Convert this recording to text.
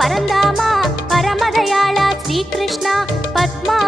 பரந்தாமா பரமதயாளா Srikrishna Padma